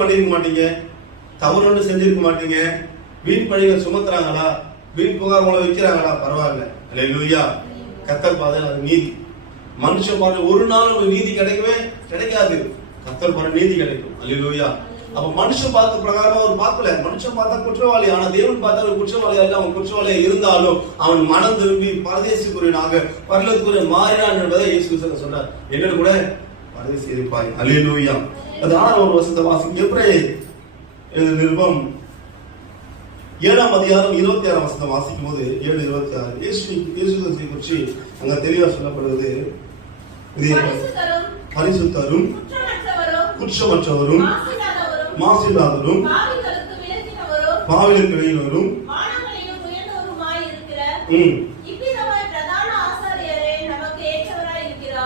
பண்ணிருக்க மாட்டீங்க, தவறு ஒன்று செஞ்சிருக்க மாட்டீங்க. வீண் பழிகள் சுமத்துறாங்களா, வீண் புகார் உங்களை வைக்கிறாங்களா, பரவாயில்ல. அல்லேலூயா. கர்த்தர் பாதை அது நீதி. மனுஷன் பாதை ஒரு நாள் ஒரு நீதி கிடைக்கவே கிடைக்காது. கர்த்தர் பாதை நீதி கிடைக்கும். அல்லேலூயா. அப்ப மனுஷன் பார்த்த பிரகாரமா அவர் பார்க்கல. மனுஷன் பார்த்தா குற்றவாளி, ஆனா தேவன் பார்த்தா ஒரு குற்றவாளி அல்ல. அவன் குற்றவாளியா இருந்தாலும் அவன் மனம் திரும்பி பரதேசிக்குரியனாக பரலோகத்துக்குரிய மாறினான் என்பதை இயேசு கிறிஸ்து சொன்னார். என்ன கூட பரதேசி இருப்பாய். அல்லேலூயா. அது 6வது வசனத்தை வாசிங்க. எபிரேயர் நிருபம் 7ஆம் அதிகாரம் 26ஆம் வசனம் வாசிக்கும் போது 7:26 இயேசுவை குறித்து அங்க தெளிவா சொல்லப்படுவது, பரிசுத்தரும் குற்றமற்றவரும் மாசில்லாதவரும் பாவிகளுக்கு வெளியினரும்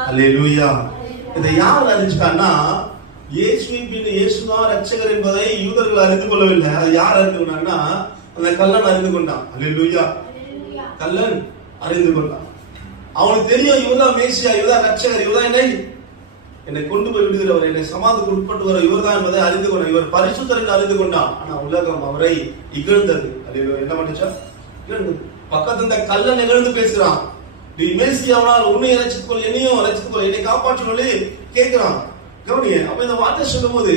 அல்லேலூயா. இதை யார் அறிஞ்சிட்டான்னா, இயேசுவின் பின் இயேசுதான் ரட்சகர் என்பதை யூதர்கள் அறிந்து கொள்ளவில்லை. அது யார் அறிந்து கொண்டான்னா, அந்த கல்லன் அறிந்து கொண்டான். அல்லேலூயா. கல்லன் அறிந்து கொண்டான். அவனுக்கு தெரியும் இவர்தான் மேசியா, இவர்தான் ரட்சகர், இவர்தான் என்னை கொண்டு போய் விடுகிறவர், என்னை சமாதிக்கு உட்பட்டு வர இவர்தான் என்பதை அறிந்து கொண்டான். இவர் பரிசுத்தர் என்று அறிந்து கொண்டான். ஆனா உலகம் அவரை இகழ்ந்தது. அல்லேலூயா. என்ன பண்ணுச்சா? இகழ்ந்தது. பக்கத்துல இந்த கல்லன் இகழ்ந்து பேசுறான். நீ மேசியாவனால் உன்னை ரட்சித்துக்கொள், என்னையும் ரட்சித்துக்கொள், என்னை காப்பாற்றணும் கேட்கிறான். கவனிய. அப்ப இந்த வார்த்தை சொல்லும் போது